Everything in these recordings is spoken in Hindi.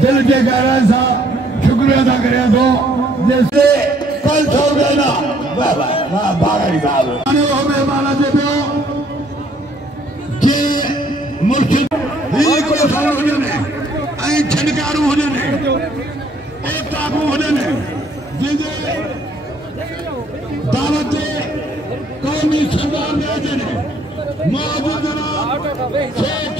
दिल के कारण सा शुक्रिया अदा करें तो जैसे कल छोड़ देना बागी साहब हमें माना दे कि मुल्क छनकारू होने एक काबू होने जिसे दावत कौमी सरकार ने मौजूदा शेख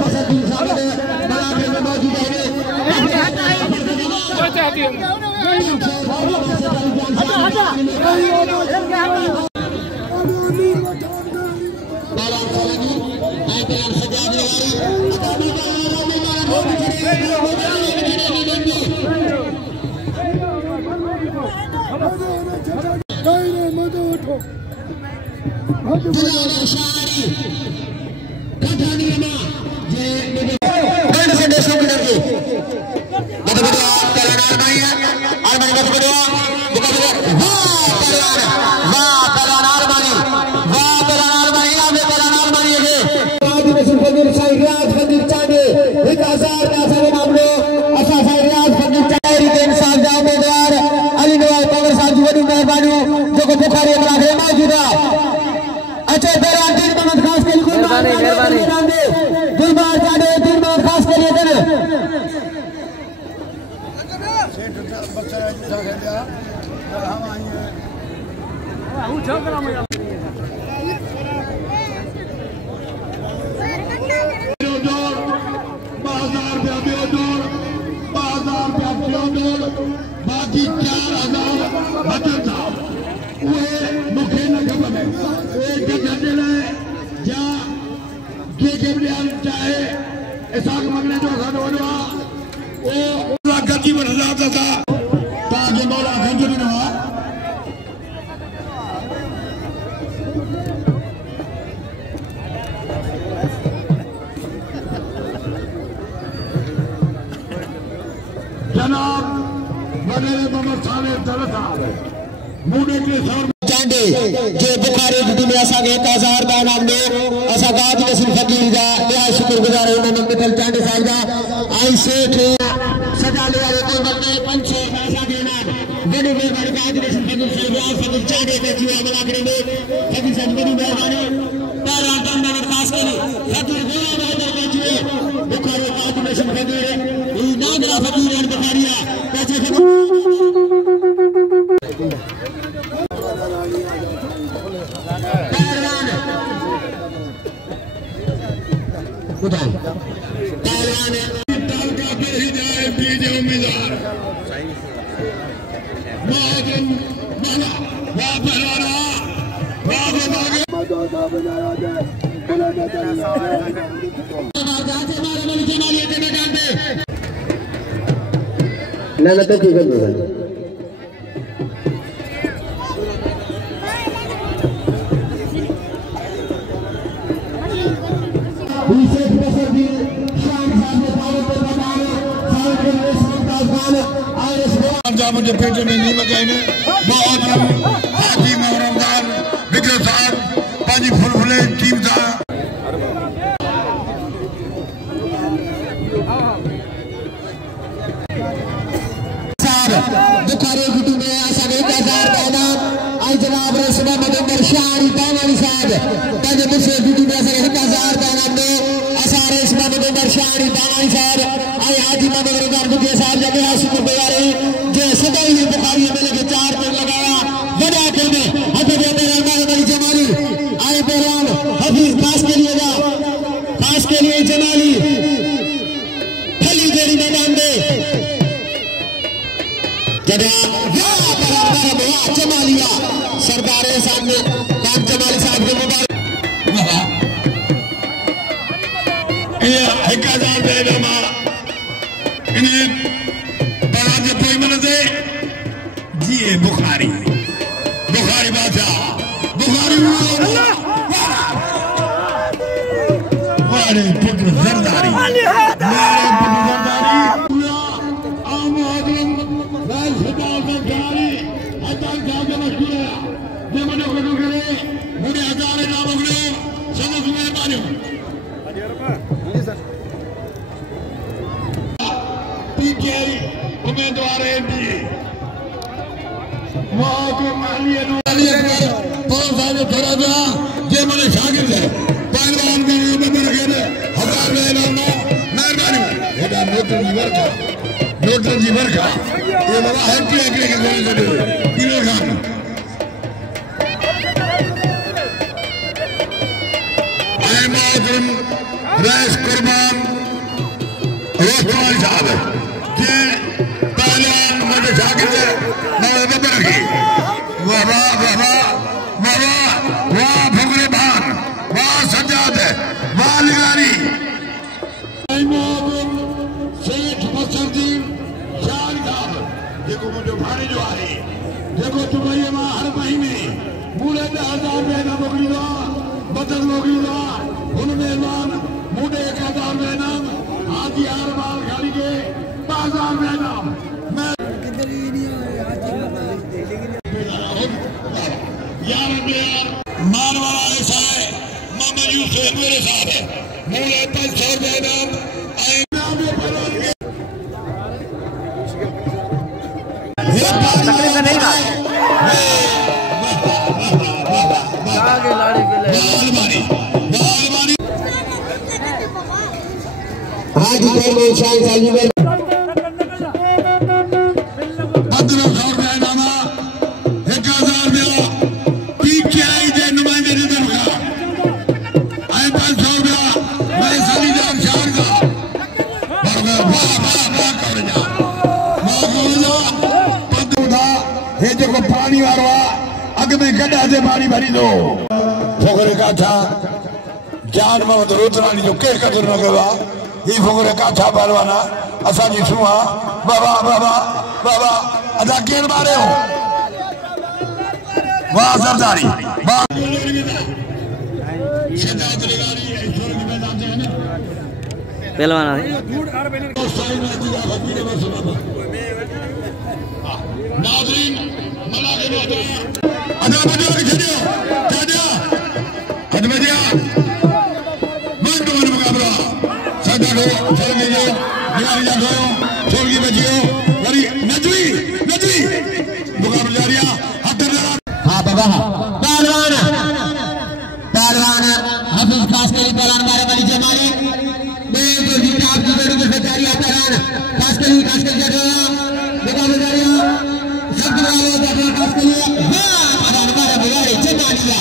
बसंती शाह बाकी 4000 बचत था मुखे न खपे या चाहे ऐसा मंगने जो वो गति बढ़ जाता था ताकि मौला गंज भी न हुआ जनाब बने मोहम्मद साले दरसा मुने के सामने चांदे जो बुखारी की दुनिया सा 1000 का नाम दे असा गाज नसीब फकीर दा या शुक्रगुजार उन्होंने मिथल चांदे साहब दा आई सेठ सजा ले आए कोई बंदे 500 पैसा देना बड़े बड़े गाज नसीब फकीर साहब या फकीर चांदे के जीवा मिला करेंगे फकीर साहब बड़ी मेहरबानी तारा दम में खास के फकीर गोला बहादुर के जीवे बुखारी गाज नसीब फकीर नागरा फकीर और बुखारिया कैसे ना तो ठीक है मुझे पेटों में नहीं लगाए बहुत हाजी मोहरमदार बिगड़ साहब पाजी फुलफुले टीम था बुखारी गुटू में ऐसा 1000 का इनाम आई जनाब रसमा मदंबर शाहरी दामानी साहब ताजे मुझसे गुटू में ऐसा 1000 का इनाम दो ऐसा रसमा मदंबर शाहरी दामानी साहब आई हाजी मोहम्मद रमजान गुटिया साहब जगह है शुक्रगुजार है जो सदाई है बुखारी में लगे 4 पेड़ लगाया बड़ा खेल में हफीज अली जमाली आए पहलवान हफीज खास के लिए खास के लिए जमाली खली देरी मैदान दे जमालिया सरदार साहब ने काम जमाली साहब 1000 रुपये इनामा इन्हें बाहर से कोई मदद है जी बुखारी बादशाह बुखारी वाले पुत्र जरदारी उम्मीदवार जे मैंने शागिर्द है पहलवान का मेहरबानी नोटर जी वर्खा ये बाबा हैप्पी खान रईस कुर्बान रोशवाल साहब जे पहलवान मेरे शागिर्द रखी वाह वाह वाह वाह वाह फुकरे भान वाह सज्जाद वाह निगारी सेठ बसरुद्दीन शान साहब देखो मुझे भारी जो आहे देखो दुबई में हर महीने मूले 10,000 रुपये का मोकली दो बचत मोकली दो उन मेहमान मूले 1000 रुपये नाम आदि हर बार गाड़ी के 5,000 रुपये नाम मानवाला ऐसा है मामा यूसुफ मेरे साथ है मूले 500 रुपये नाम आज के शान साली में 1500 रुपये इनामा 1000 रुपया PKI के नुमाइंदे रिजन का 500 रुपया मैं सलीजान शान का वाह वाह वाह कर जा ये जो पानी वाला अग में गड्ढा से पानी भरी दो फोगरे का था जान मोहम्मद रोतरानी जो के कदर न कवा ये फोगरे का था पहलवाना असा जी सुहा बाबा बाबा बाबा अदा केर मारे हो वाह सरदारी वाह शहजाद निगारी ईश्वर की मैदान से है ना पहलवाना नाज़रीन मला के बात अदा बजा के छड़ियो जाजा हद बजा मन तो मुकाबला सादा को चल गए निगारी जा गयो छोड़ के बजियो वरी नजवी मुकाबला जारिया हाथ हां बाबा पहलवान हाफिज खास करी पहलवान मारे वाली जमारी मैं तो जीता आपकी बेड़ू के सचारिया पहलवान खास करी जगह मुकाबला जारिया सब वाले जगह खास करी हां पहलवान मारे बिगाड़ी जमारिया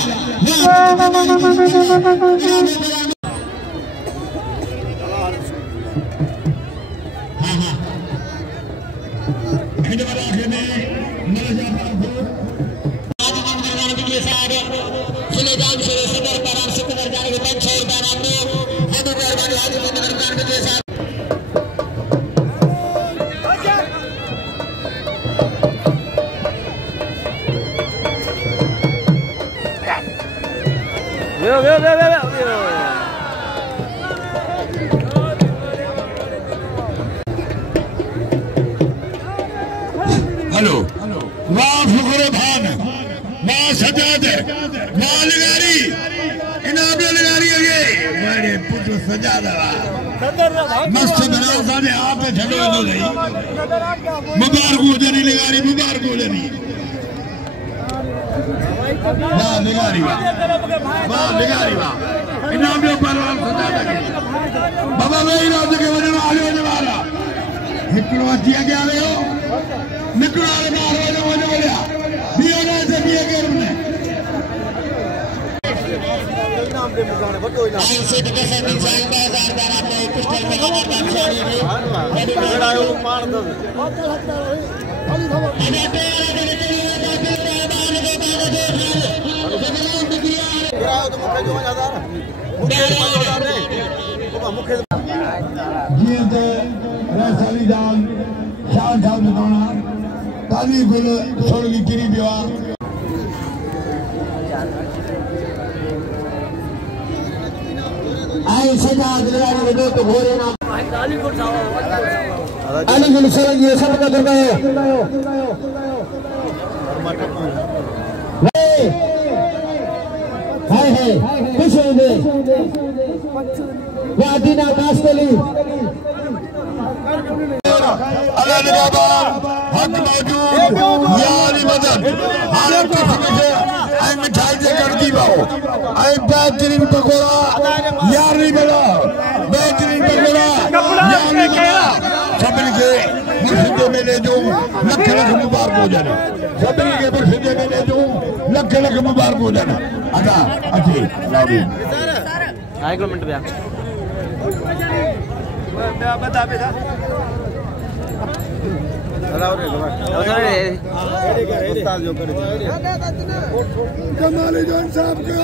हेलो वाह फुकरे भान वाह सजाद वाह निगारी इनाम निगारी अगे मेरे पुत्र सजाद मस्त बनाओ सारे आप झगड़े हो गई मुबारक हो जरी निगारी मुबारक हो जरी वाह निगारी वाह इनाम परवान सजाद बाबा वे इनाम के वजन आले होने वाला हिकड़ो अची अगे आवे हो निकलो आले बाहर होने वाला बियो ने से बियो के ने इनाम दे मुकाने बतो इनाम से के पैसे मिल जाएंगे 1000 आपने पिस्टल में लगा दामशानी में लड़ायो मार दो अरे तेरे के लिए बाकी मैदान में गिराओ तो मुखे जो 1000 मुखे काली गुल सोनगी गिरी बिया आई सजा दिलवारी में दो तो घोड़े ना अली गुल सोनगी सब का दुर्गा हाय हाय खुश हो गए वादीना कास्टली अल्लाह निगाहबान हक मौजूद यारी मदद हर किस्म से आई मिठाई से करती बाओ आई बेहतरीन पकोड़ा यारी बड़ा बेहतरीन पकोड़ा यारी बड़ा सबने के मुर्शिदे में ले जो लख लख मुबारक हो जाना सबने के मुर्शिदे में ले जो लख लख मुबारक हो जाना अदा अच्छी नादी 1 किलोमीटर पे बता बेटा कमाली जान साहब के